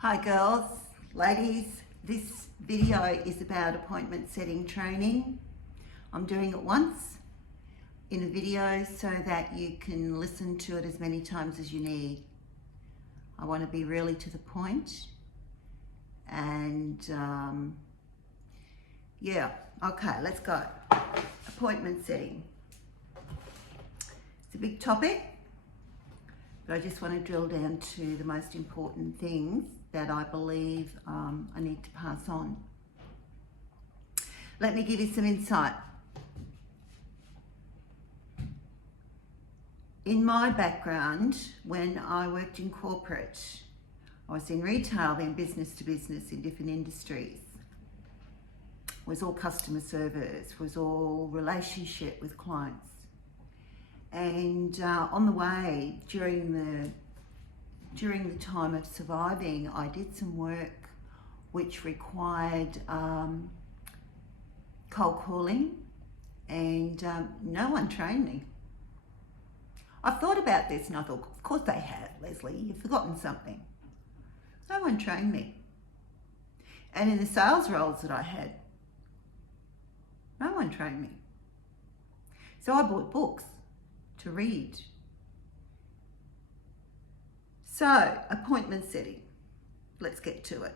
Hi girls, ladies, this video is about appointment setting training. I'm doing it once in a video so that you can listen to it as many times as you need. I want to be really to the point and yeah, okay, let's go. Appointment setting. It's a big topic, but I just want to drill down to the most important things that I believe I need to pass on. Let me give you some insight. In my background, when I worked in corporate, I was in retail, then business to business in different industries. Was all customer service, was all relationship with clients. And on the way, during the time of surviving, I did some work which required cold calling, and no one trained me. I've thought about this and I thought, of course they have, Leslie, you've forgotten something. No one trained me. And in the sales roles that I had, no one trained me. So I bought books to read. So, appointment setting. Let's get to it.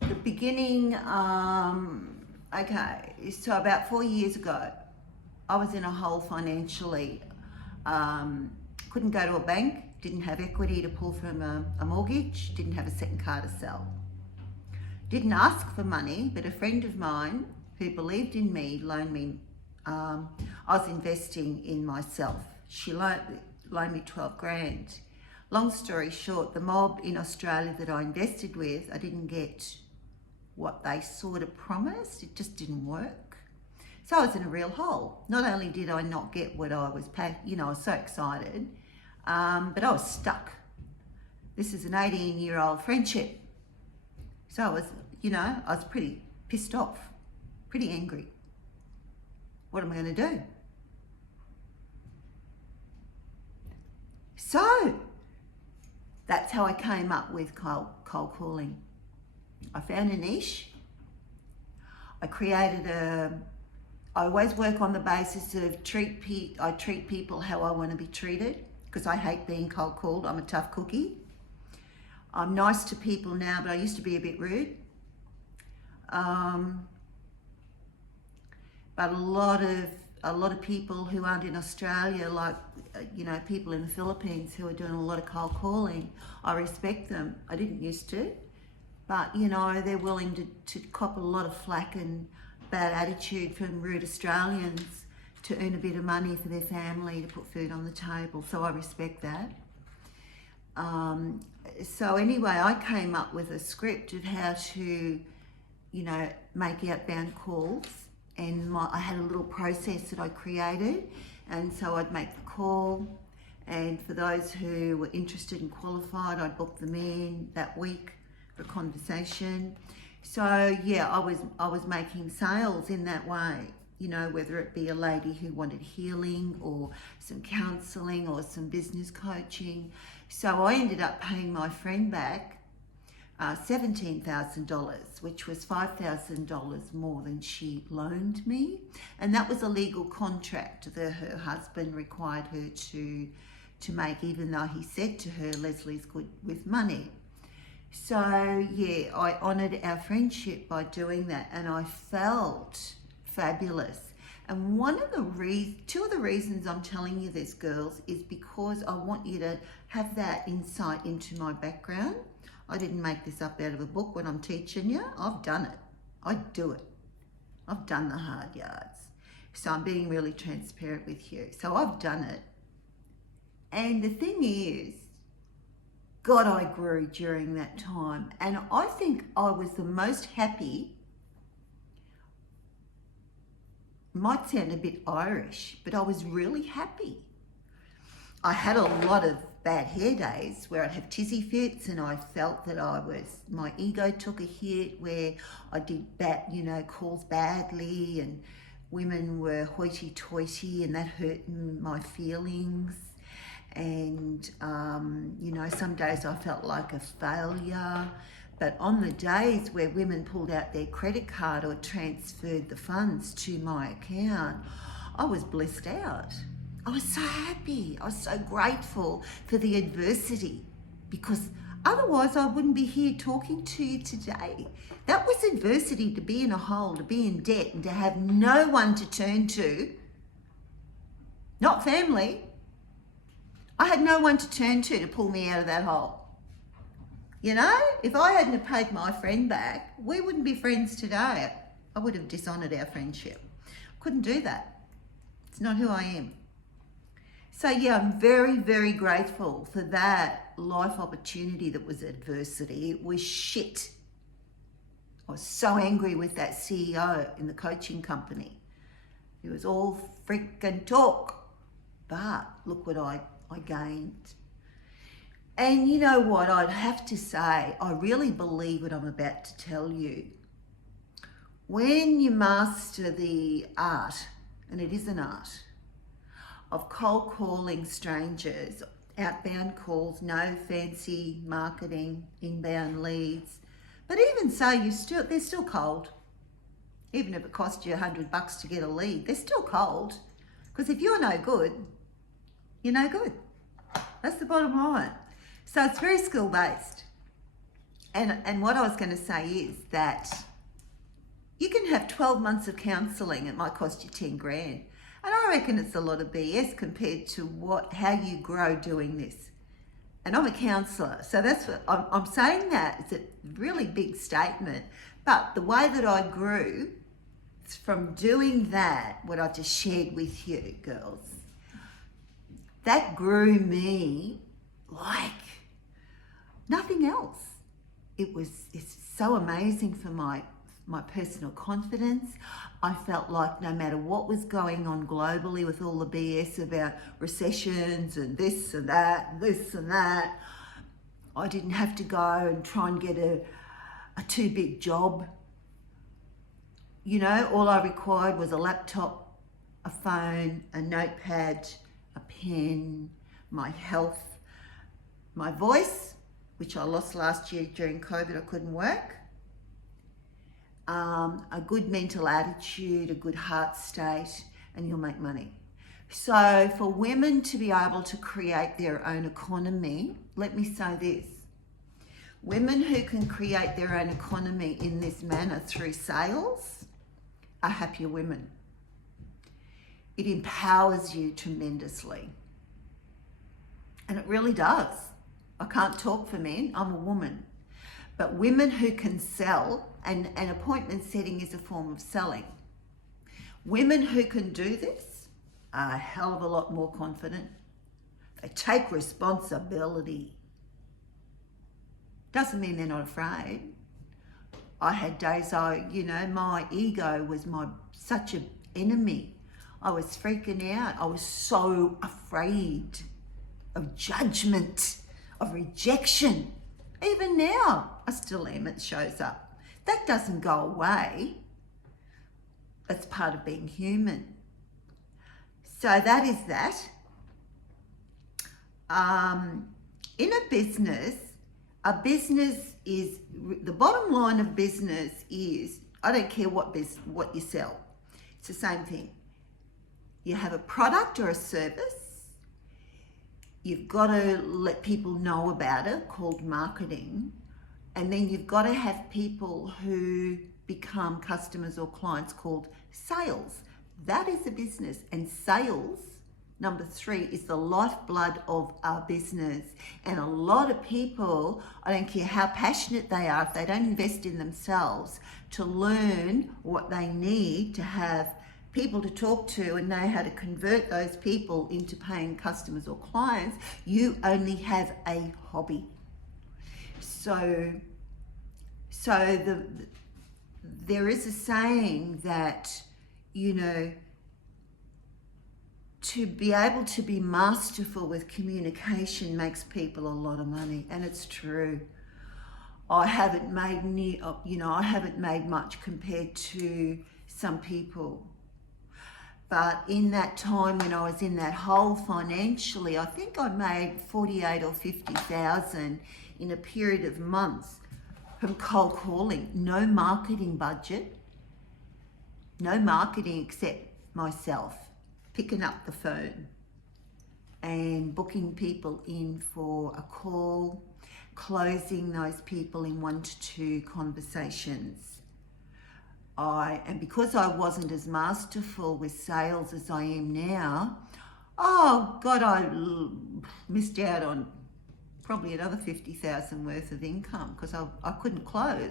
The beginning, okay, so about 4 years ago, I was in a hole financially. Couldn't go to a bank, didn't have equity to pull from a mortgage, didn't have a second car to sell. Didn't ask for money, but a friend of mine who believed in me loaned me, I was investing in myself. She loaned me 12 grand. Long story short, the mob in Australia that I invested with, I didn't get what they sort of promised. It just didn't work. So I was in a real hole. Not only did I not get what I was paid, I was so excited, but I was stuck. This is an 18-year-old friendship. So I was, I was pretty pissed off, pretty angry. What am I going to do? So that's how I came up with cold calling. I found a niche. I created I always work on the basis of I treat people how I want to be treated, because I hate being cold called. I'm a tough cookie. I'm nice to people now, but I used to be a bit rude. But a lot of people who aren't in Australia, like people in the Philippines who are doing a lot of cold calling, I respect them. I didn't used to, but they're willing to cop a lot of flack and bad attitude from rude Australians to earn a bit of money for their family, to put food on the table. So I respect that. So anyway, I came up with a script of how to, make outbound calls. And I had a little process that I created, and so I'd make the call, and for those who were interested and qualified, I'd book them in that week for a conversation. So yeah, I was making sales in that way, whether it be a lady who wanted healing or some counselling or some business coaching. So I ended up paying my friend back $17,000, which was $5,000 more than she loaned me. And that was a legal contract that her husband required her to make, even though he said to her, Leslie's good with money. So yeah, I honoured our friendship by doing that, and I felt fabulous. And two of the reasons I'm telling you this, girls, is because I want you to have that insight into my background. I didn't make this up out of a book when I'm teaching you. I've done it. I do it. I've done the hard yards. So I'm being really transparent with you. So I've done it. And the thing is, God, I grew during that time. And I think I was the most happy. Might sound a bit Irish, but I was really happy. I had a lot of bad hair days where I'd have tizzy fits, and I felt that my ego took a hit, where I did bad, calls badly, and women were hoity-toity, and that hurt my feelings. And you know, some days I felt like a failure. But on the days where women pulled out their credit card or transferred the funds to my account, I was blissed out. I was so happy. I was so grateful for the adversity, because otherwise I wouldn't be here talking to you today. That was adversity, to be in a hole, to be in debt, and to have no one to turn to. Not family. I had no one to turn to pull me out of that hole. You know, if I hadn't have paid my friend back, we wouldn't be friends today. I would have dishonoured our friendship. Couldn't do that. It's not who I am. So yeah, I'm very, very grateful for that life opportunity that was adversity. It was shit. I was so angry with that CEO in the coaching company. It was all freaking talk. But look what I gained. And you know what, I'd have to say, I really believe what I'm about to tell you. When you master the art, and it is an art, of cold calling strangers, outbound calls, no fancy marketing, inbound leads, but even so, they're still cold. Even if it costs you $100 to get a lead, they're still cold. Because if you're no good, you're no good. That's the bottom line. So it's very skill-based. And what I was going to say is that you can have 12 months of counselling. It might cost you 10 grand. And I reckon it's a lot of BS compared to how you grow doing this. And I'm a counsellor, so that's what I'm saying. That it's a really big statement. But the way that I grew from doing that, what I just shared with you, girls, that grew me like nothing else. It's so amazing for my personal confidence. I felt like no matter what was going on globally with all the BS about recessions and this and that, and this and that, I didn't have to go and try and get a too big job. You know, all I required was a laptop, a phone, a notepad, a pen, my health, my voice, which I lost last year during COVID, I couldn't work, a good mental attitude, a good heart state, and you'll make money. So for women to be able to create their own economy, let me say this. Women who can create their own economy in this manner through sales are happier women. It empowers you tremendously. And it really does. I can't talk for men, I'm a woman. But women who can sell, and appointment setting is a form of selling. Women who can do this are a hell of a lot more confident. They take responsibility. Doesn't mean they're not afraid. I had days my ego was such an enemy. I was freaking out. I was so afraid of judgment, of rejection. Even now, I still am. It shows up. That doesn't go away. That's part of being human. So that is that. In a business is, the bottom line of business is, I don't care what you sell. It's the same thing. You have a product or a service. You've got to let people know about it, called marketing. And then you've got to have people who become customers or clients, called sales. That is a business. And sales, number 3, is the lifeblood of our business. And a lot of people, I don't care how passionate they are, if they don't invest in themselves to learn what they need to have people to talk to and know how to convert those people into paying customers or clients, you only have a hobby. So there is a saying that, to be able to be masterful with communication makes people a lot of money, and it's true. I haven't made much compared to some people. But in that time when I was in that hole financially, I think I made 48 or 50,000 in a period of months from cold calling. No marketing budget, no marketing except myself, picking up the phone and booking people in for a call, closing those people in 1 to 2 conversations. And because I wasn't as masterful with sales as I am now, oh God, I missed out on probably another 50,000 worth of income because I couldn't close.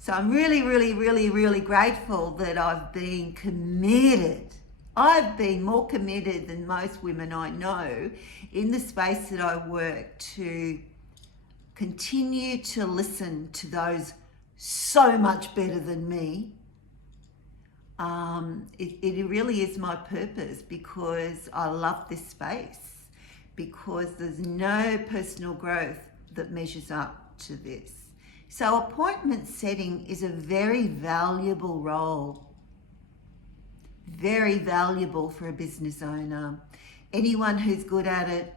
So I'm really, really, really, really grateful that I've been committed. I've been more committed than most women I know in the space that I work to continue to listen to those so much better than me. It really is my purpose because I love this space, because there's no personal growth that measures up to this. So appointment setting is a very valuable role, very valuable for a business owner. Anyone who's good at it,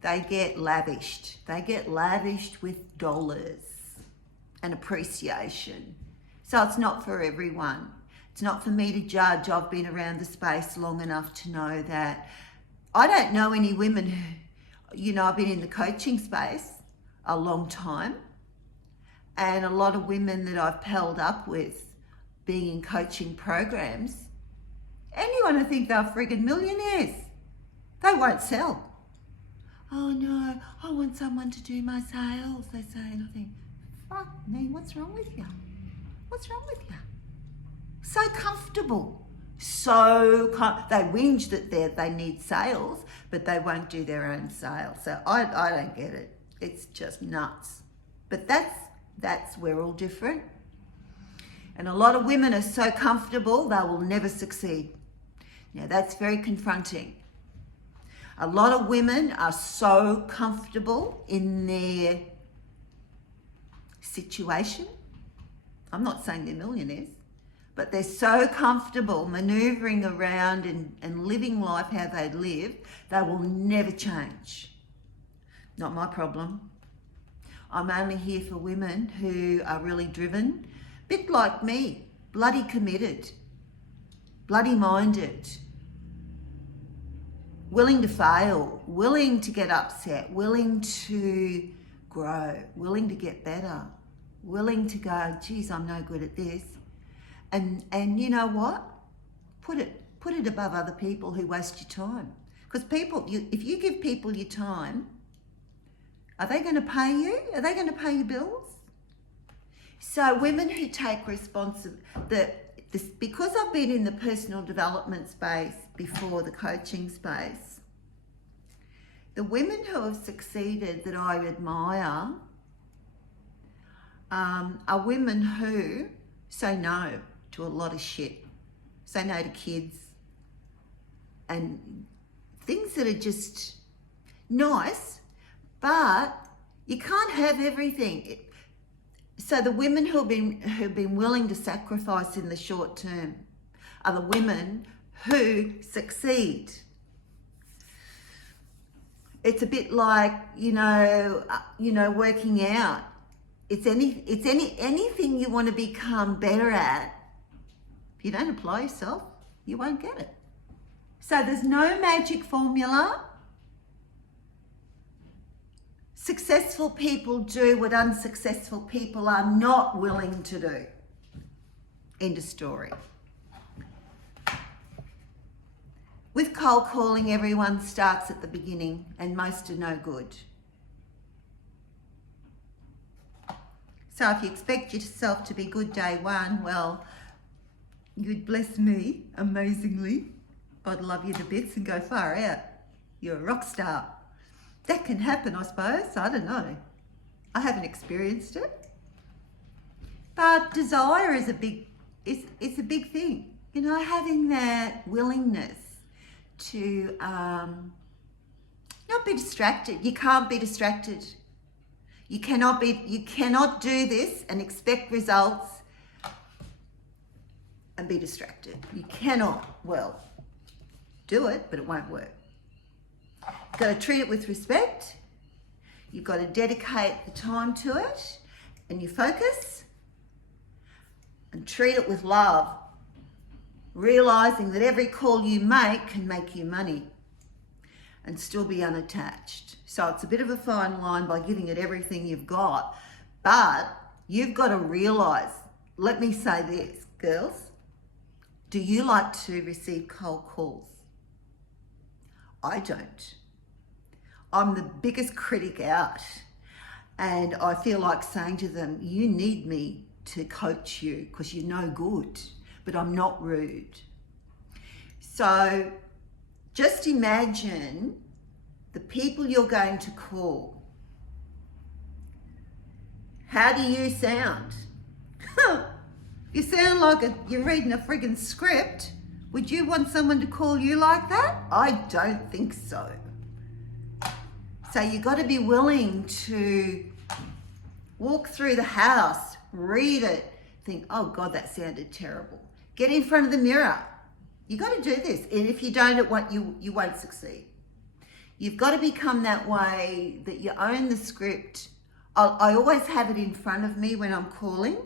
they get lavished. They get lavished with dollars and appreciation. So it's not for everyone. It's not for me to judge. I've been around the space long enough to know that I don't know any women who, I've been in the coaching space a long time, and a lot of women that I've palled up with being in coaching programs, anyone who think they're friggin' millionaires, they won't sell. Oh no, I want someone to do my sales, they say, and I think, fuck me, what's wrong with you? What's wrong with you? So comfortable. They whinge that they need sales, but they won't do their own sales. So I don't get it. It's just nuts. But that's we're all different. And a lot of women are so comfortable they will never succeed. Now that's very confronting. A lot of women are so comfortable in their situation. I'm not saying they're millionaires, but they're so comfortable maneuvering around and living life how they live, they will never change. Not my problem. I'm only here for women who are really driven, a bit like me, bloody committed, bloody minded, willing to fail, willing to get upset, willing to grow, willing to get better, willing to go, geez, I'm no good at this. And you know what? Put it above other people who waste your time. Because if you give people your time, are they going to pay you? Are they going to pay your bills? So women who take responsibility, because I've been in the personal development space before the coaching space, the women who have succeeded that I admire are women who say no to a lot of shit, say no to kids and things that are just nice, but you can't have everything. So the women who've been willing to sacrifice in the short term are the women who succeed. It's a bit like, working out. It's anything you want to become better at. If you don't apply yourself, you won't get it. So there's no magic formula. Successful people do what unsuccessful people are not willing to do. End of story. With cold calling, everyone starts at the beginning and most are no good. So if you expect yourself to be good day one, well, you'd bless me amazingly. I'd love you to bits and go far out. You're a rock star. That can happen, I suppose. I don't know. I haven't experienced it. But desire is a big thing. Having that willingness to not be distracted. You can't be distracted. You cannot do this and expect results and be distracted. You cannot, well, do it, but it won't work. You've got to treat it with respect. You've got to dedicate the time to it and you focus and treat it with love, realizing that every call you make can make you money and still be unattached. So it's a bit of a fine line by giving it everything you've got, but you've got to realize, let me say this, girls, do you like to receive cold calls? I don't. I'm the biggest critic out, and I feel like saying to them, you need me to coach you because you're no good, but I'm not rude. So just imagine the people you're going to call. How do you sound? You sound like you're reading a friggin' script. Would you want someone to call you like that? I don't think so. So you got to be willing to walk through the house, read it, think, oh God, that sounded terrible. Get in front of the mirror. You got to do this. And if you don't, you won't succeed. You've got to become that way that you own the script. I always have it in front of me when I'm calling,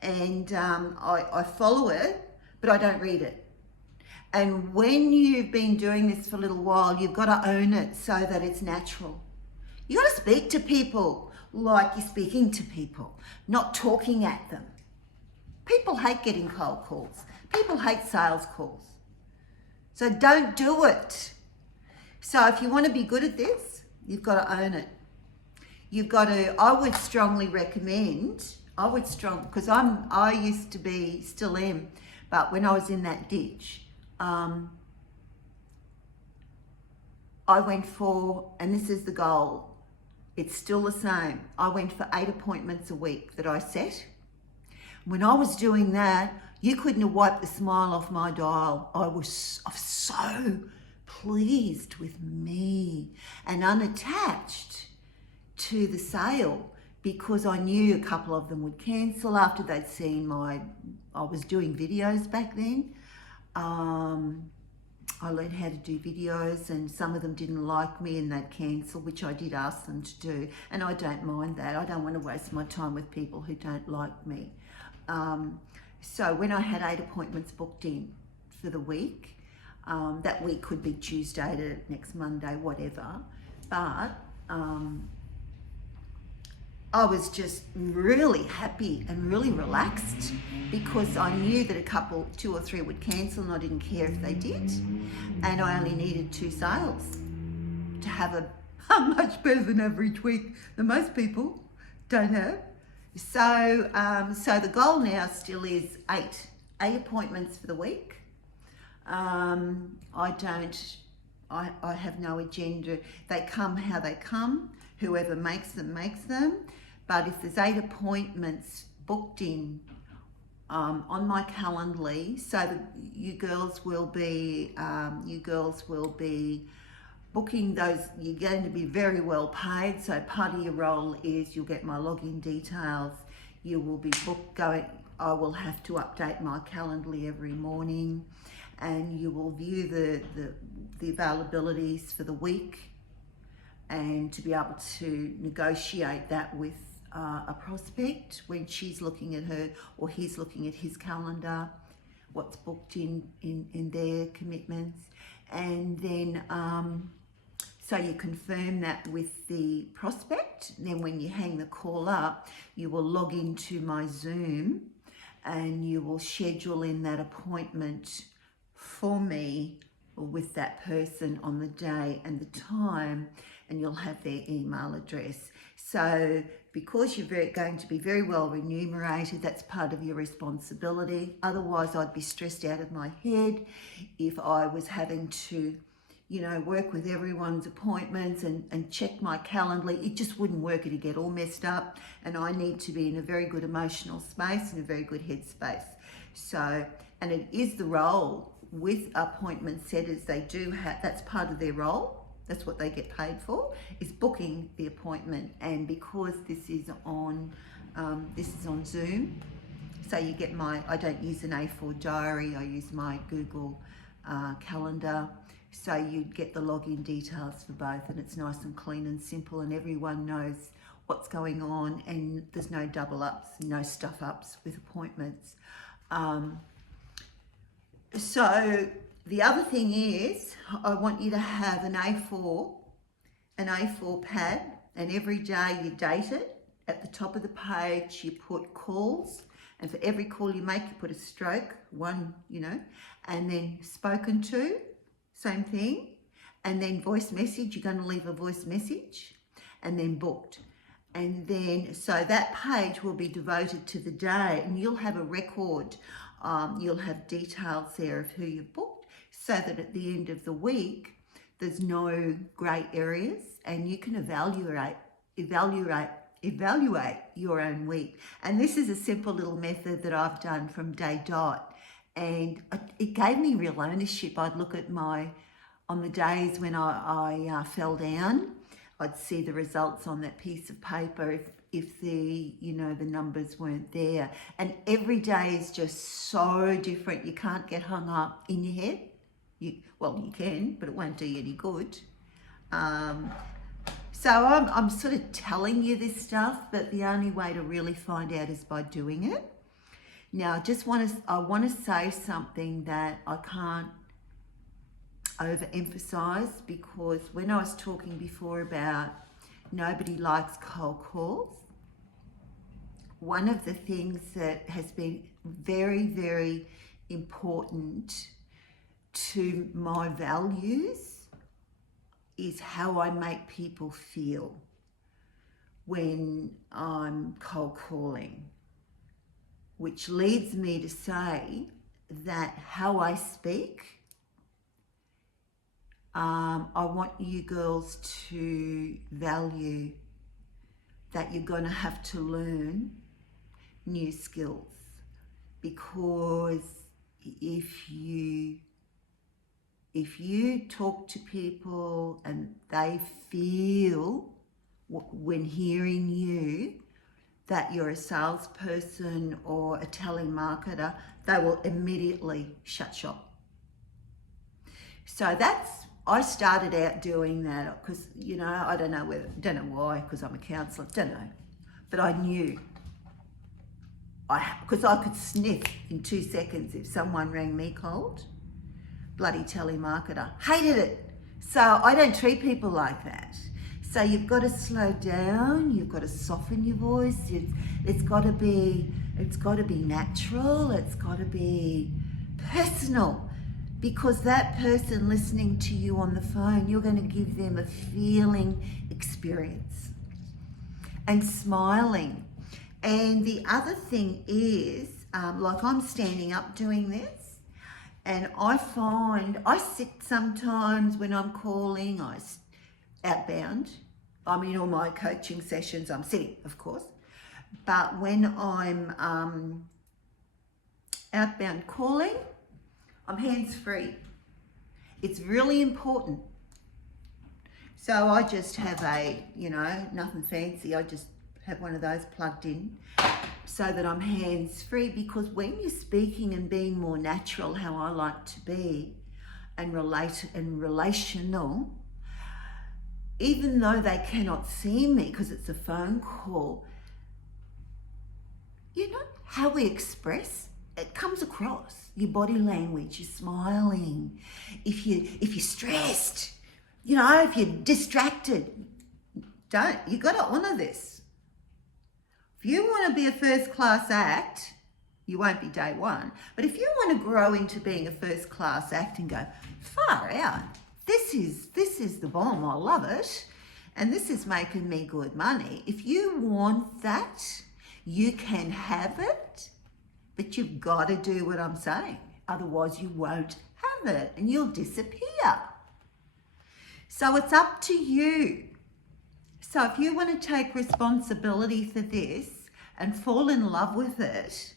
and I follow it, but I don't read it. And when you've been doing this for a little while, you've got to own it so that it's natural. You got to speak to people like you're speaking to people, not talking at them. People hate getting cold calls. People hate sales calls. So don't do it. So if you want to be good at this, you've got to own it. You've got to, I would strongly recommend, because I used to be, still am, but when I was in that ditch, I went for, and this is the goal, it's still the same, I went for 8 appointments a week that I set. When I was doing that, you couldn't have wiped the smile off my dial. I was so pleased with me and unattached to the sale, because I knew a couple of them would cancel after they'd seen I was doing videos back then. I learned how to do videos, and some of them didn't like me and they'd cancel, which I did ask them to do, and I don't mind that. I don't want to waste my time with people who don't like me. So when I had 8 appointments booked in for the week, that week could be Tuesday to next Monday, whatever, but I was just really happy and really relaxed because I knew that 2 or 3 would cancel, and I didn't care if they did. And I only needed 2 sales to have a much better than average week that most people don't have. So, so the goal now still is 8 appointments for the week. I have no agenda. They come how they come. Whoever makes them, makes them. But if there's 8 appointments booked in on my Calendly, so that you girls will be booking those. You're going to be very well paid. So part of your role is you'll get my login details. You will be I will have to update my Calendly every morning, and you will view the availabilities for the week, and to be able to negotiate that with a prospect when she's looking at her or he's looking at his calendar, what's booked in their commitments. And then so you confirm that with the prospect. Then when you hang the call up, you will log into my Zoom and you will schedule in that appointment for me with that person on the day and the time, and you'll have their email address. So because you're going to be very well remunerated, that's part of your responsibility. Otherwise, I'd be stressed out of my head if I was having to, work with everyone's appointments and check my Calendly. It just wouldn't work. It'd get all messed up, and I need to be in a very good emotional space and a very good headspace. So, and it is the role with appointment setters, they do have, that's part of their role. That's what they get paid for, is booking the appointment. And because this is on Zoom, So you get I don't use an A4 diary, I use my Google calendar. So you'd get the login details for both, and it's nice and clean and simple, and everyone knows what's going on, and there's no double ups, no stuff ups with appointments. So the other thing is, I want you to have an A4 pad, and every day you date it. At the top of the page, you put calls, and for every call you make, you put a stroke, one, and then spoken to, same thing, and then voice message, you're going to leave a voice message, and then booked. And then, so that page will be devoted to the day, and you'll have a record. You'll have details there of who you've booked, so that at the end of the week, there's no grey areas, and you can evaluate your own week. And this is a simple little method that I've done from day dot, and it gave me real ownership. I'd look at on the days when I fell down, I'd see the results on that piece of paper if the numbers weren't there. And every day is just so different. You can't get hung up in your head. You can, but it won't do you any good. So I'm sort of telling you this stuff, but the only way to really find out is by doing it. Now, I want to say something that I can't overemphasize, because when I was talking before about nobody likes cold calls, one of the things that has been very, very important to my values is how I make people feel when I'm cold calling, which leads me to say that how I speak, I want you girls to value that you're going to have to learn new skills, because if you talk to people and they feel when hearing you that you're a salesperson or a telemarketer, they will immediately shut shop. So I started out doing that because, I don't know why, because I'm a counsellor, don't know. But I knew, because I could sniff in 2 seconds if someone rang me cold. Bloody telemarketer. Hated it. So I don't treat people like that. So you've got to slow down, you've got to soften your voice, it's got to be natural, it's got to be personal. Because that person listening to you on the phone, you're going to give them a feeling experience. And smiling. And the other thing is, like I'm standing up doing this, and I find I sit sometimes when I'm calling, outbound. I'm in all my coaching sessions, I'm sitting, of course. But when I'm outbound calling, I'm hands-free. It's really important. So I just have nothing fancy. I just have one of those plugged in so that I'm hands-free, because when you're speaking and being more natural, how I like to be, and relational, even though they cannot see me because it's a phone call, how we express, it comes across. Your body language, you're smiling. If you're stressed, if you're distracted, you got to honour this. If you want to be a first class act, you won't be day one. But if you want to grow into being a first class act and go, far out, this is the bomb, I love it, and this is making me good money. If you want that, you can have it, but you've got to do what I'm saying. Otherwise you won't have it and you'll disappear. So it's up to you. So if you want to take responsibility for this and fall in love with it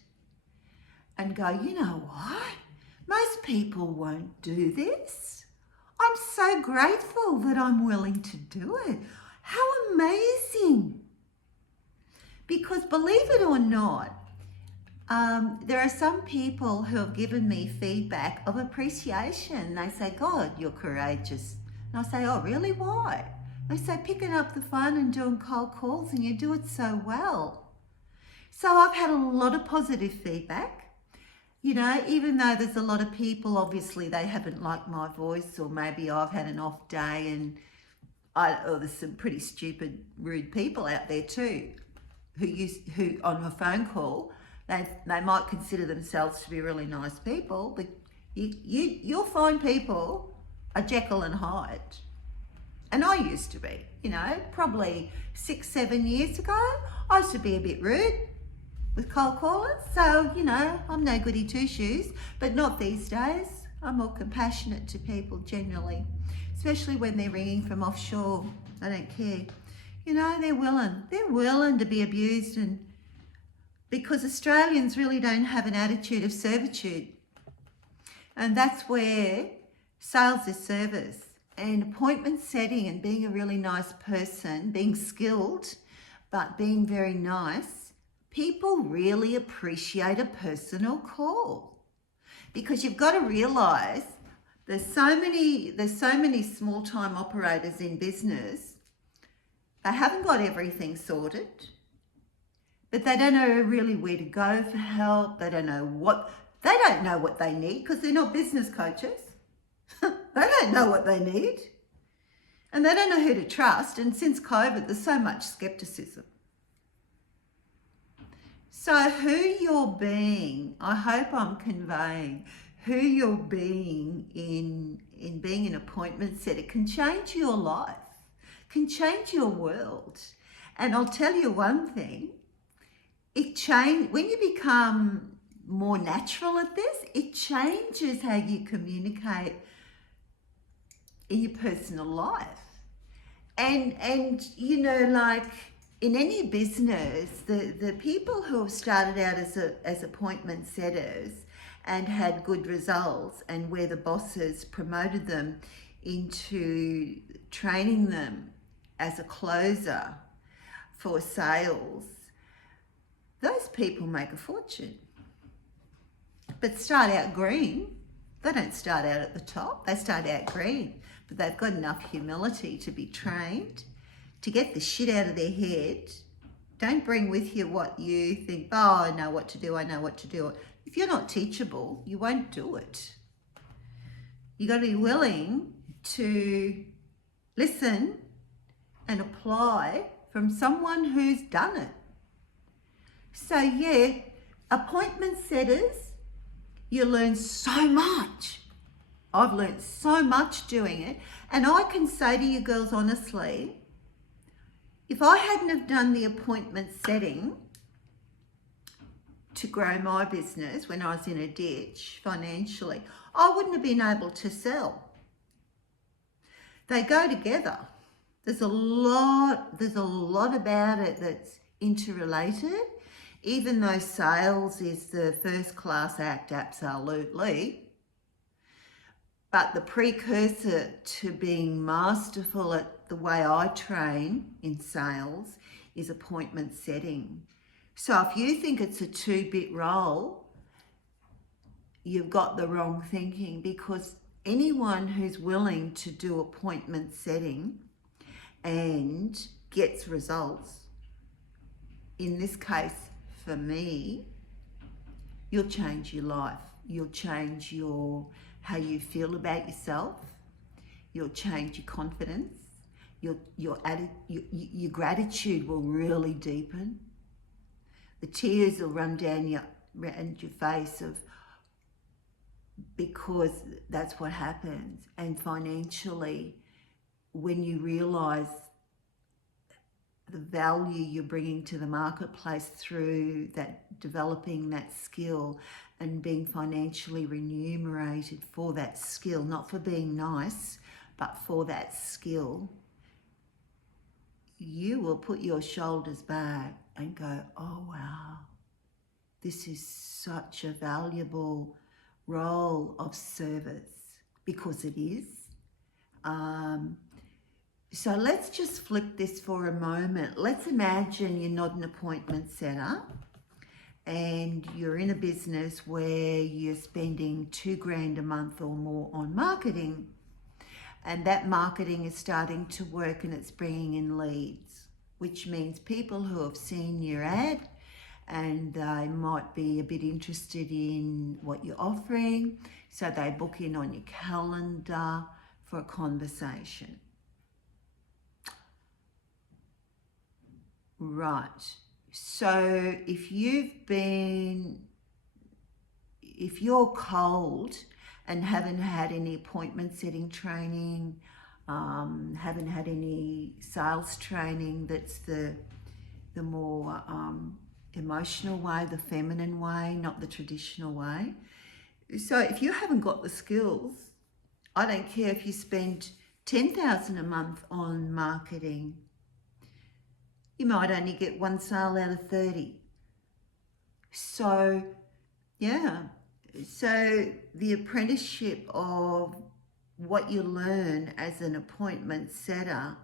and go, you know what? Most people won't do this. I'm so grateful that I'm willing to do it. How amazing. Because believe it or not, There are some people who have given me feedback of appreciation. They say, God, you're courageous. And I say, oh, really? Why? They say, picking up the phone and doing cold calls, and you do it so well. So I've had a lot of positive feedback. You know, even though there's a lot of people, obviously they haven't liked my voice, or maybe I've had an off day, and there's some pretty stupid, rude people out there too, who on a phone call, they might consider themselves to be really nice people, but you'll find people are Jekyll and Hyde. And I used to be, you know, probably 6-7 years ago, I used to be a bit rude with cold callers. So, you know, I'm no goody two shoes, but not these days. I'm more compassionate to people generally, especially when they're ringing from offshore. I don't care. You know, they're willing to be abused, and because Australians really don't have an attitude of servitude. And that's where sales is service. And appointment setting and being a really nice person, being skilled, but being very nice, people really appreciate a personal call. Because you've got to realise there's so many small-time operators in business. They haven't got everything sorted, but they don't know really where to go for help. They don't know what they need, because they're not business coaches. They don't know what they need, and they don't know who to trust. And since COVID, there's so much skepticism. So who you're being, I hope I'm conveying, who you're being in being an appointment setter can change your life, can change your world. And I'll tell you one thing, when you become more natural at this, it changes how you communicate in your personal life. And you know, like in any business, the people who have started out as appointment setters and had good results, and where the bosses promoted them into training them as a closer for sales, those people make a fortune. But start out green. They don't start out at the top, they start out green. But they've got enough humility to be trained, to get the shit out of their head. Don't bring with you what you think, oh, I know what to do. If you're not teachable, you won't do it. You got to be willing to listen and apply from someone who's done it. So yeah, appointment setters, you learn so much. I've learned so much doing it. And I can say to you girls honestly, if I hadn't have done the appointment setting to grow my business when I was in a ditch financially, I wouldn't have been able to sell. They go together. There's a lot about it that's interrelated, even though sales is the first class act, absolutely. But the precursor to being masterful at the way I train in sales is appointment setting. So if you think it's a 2-bit role, you've got the wrong thinking, because anyone who's willing to do appointment setting and gets results, in this case for me, you'll change your life. You'll change how you feel about yourself. You'll change your confidence. Your gratitude will really deepen. The tears will run down your face because that's what happens. And financially, when you realise the value you're bringing to the marketplace through that, developing that skill and being financially remunerated for that skill, not for being nice, but for that skill, you will put your shoulders back and go, oh wow, this is such a valuable role of service, because it is. So let's just flip this for a moment. Let's imagine you're not an appointment setter and you're in a business where you're spending $2,000 a month or more on marketing, and that marketing is starting to work and it's bringing in leads, which means people who have seen your ad and they might be a bit interested in what you're offering, so they book in on your calendar for a conversation. Right, so if you're cold and haven't had any appointment setting training, haven't had any sales training, that's the more emotional way, the feminine way, not the traditional way. So if you haven't got the skills, I don't care if you spend $10,000 a month on marketing, you might only get one sale out of 30. So yeah, so the apprenticeship of what you learn as an appointment setter,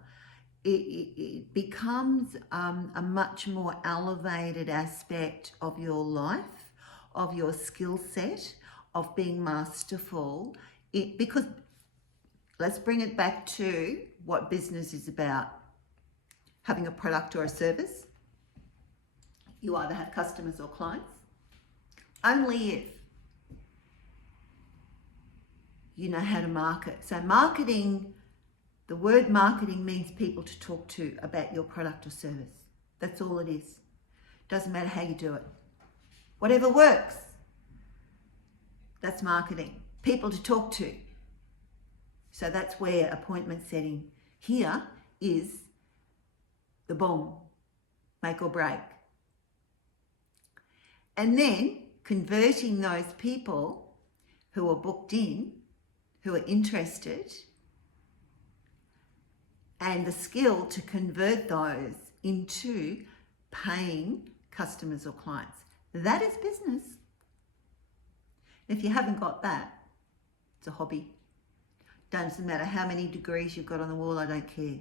it becomes a much more elevated aspect of your life, of your skill set, of being masterful. Because let's bring it back to what business is about. Having a product or a service. You either have customers or clients. Only if you know how to market. So marketing, the word marketing means people to talk to about your product or service. That's all it is. Doesn't matter how you do it. Whatever works, that's marketing. People to talk to. So that's where appointment setting here is the bomb, make or break. And then converting those people who are booked in, who are interested, and the skill to convert those into paying customers or clients. That is business. If you haven't got that, it's a hobby. Doesn't matter how many degrees you've got on the wall, I don't care.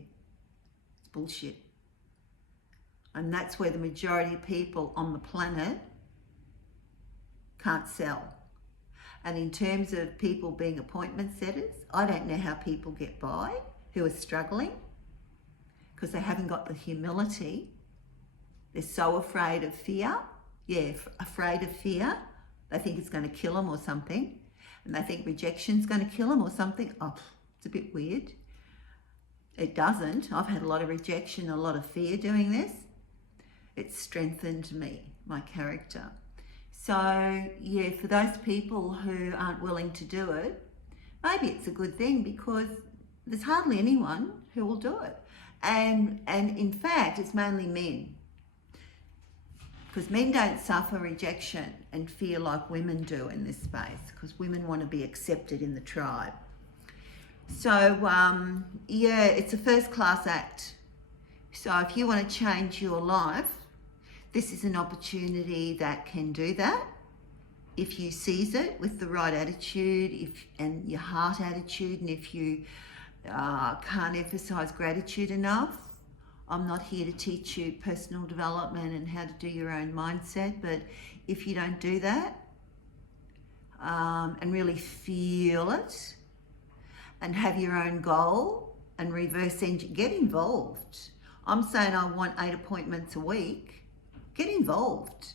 It's bullshit. And that's where the majority of people on the planet can't sell. And in terms of people being appointment setters, I don't know how people get by who are struggling because they haven't got the humility. They're so afraid of fear. Yeah, afraid of fear. They think it's going to kill them or something. And they think rejection's going to kill them or something. Oh, it's a bit weird. It doesn't. I've had a lot of rejection, a lot of fear doing this. It's strengthened me, my character. So yeah, for those people who aren't willing to do it, maybe it's a good thing because there's hardly anyone who will do it. And in fact, it's mainly men. Because men don't suffer rejection and fear like women do in this space, because women want to be accepted in the tribe. So yeah, it's a first class act. So if you want to change your life, this is an opportunity that can do that. If you seize it with the right attitude, and your heart attitude, and if you can't emphasize gratitude enough, I'm not here to teach you personal development and how to do your own mindset, but if you don't do that and really feel it and have your own goal and reverse engineer, get involved. I'm saying I want 8 appointments a week. Get involved.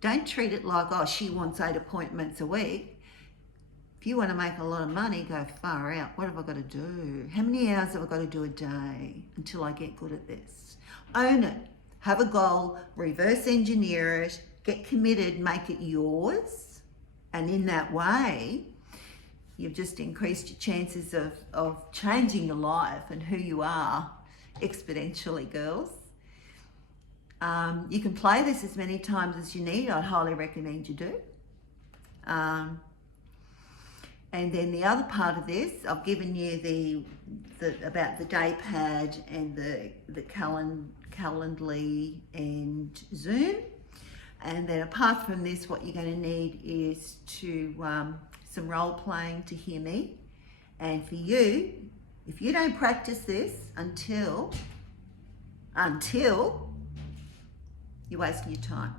Don't treat it like, oh, she wants 8 appointments a week. If you want to make a lot of money, go far out. What have I got to do? How many hours have I got to do a day until I get good at this? Own it. Have a goal. Reverse engineer it. Get committed. Make it yours. And in that way, you've just increased your chances of changing your life and who you are exponentially, girls. You can play this as many times as you need. I'd highly recommend you do. And then the other part of this, I've given you the about the day pad and the Calendly and Zoom. And then apart from this, what you're going to need is some role playing to hear me. And for you, if you don't practice this until you're wasting your time.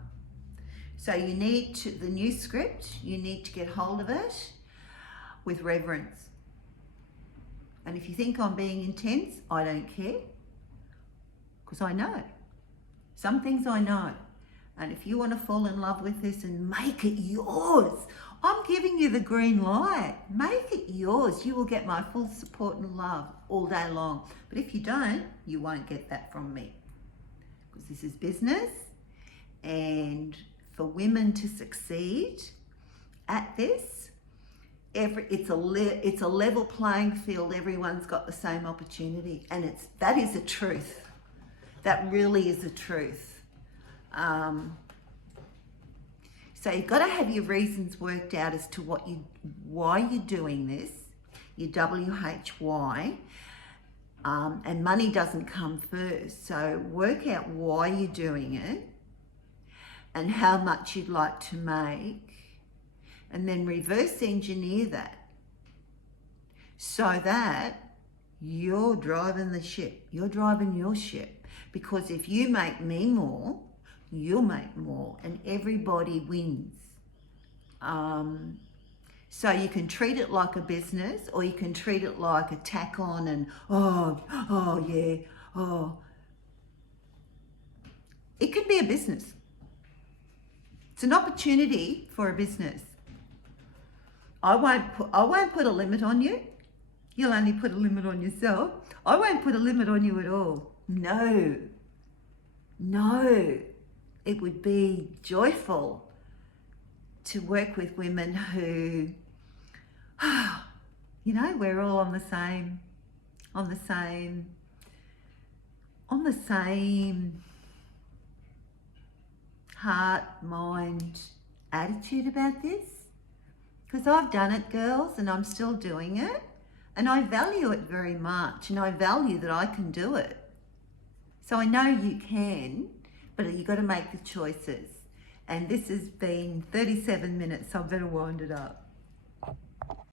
So you need to, the new script, you need to get hold of it with reverence. And if you think I'm being intense, I don't care, because I know. Some things I know. And if you want to fall in love with this and make it yours, I'm giving you the green light. Make it yours. You will get my full support and love all day long. But if you don't, you won't get that from me. Because this is business, and for women to succeed at this, it's a level playing field. Everyone's got the same opportunity, and that is a truth. That really is a truth. So you've got to have your reasons worked out as to why you're doing this, your WHY, and money doesn't come first. So work out why you're doing it and how much you'd like to make, and then reverse engineer that so that you're driving the ship. You're driving your ship, because if you make me more, you'll make more, and everybody wins. So you can treat it like a business, or you can treat it like a tack on and it could be a business. It's an opportunity for a business. I won't put a limit on you. You'll only put a limit on yourself. I won't put a limit on you at all. No. It would be joyful to work with women who, we're all on the same heart, mind, attitude about this. Because I've done it, girls, and I'm still doing it. And I value it very much, and I value that I can do it. So I know you can, but you've got to make the choices. And this has been 37 minutes, so I better wind it up.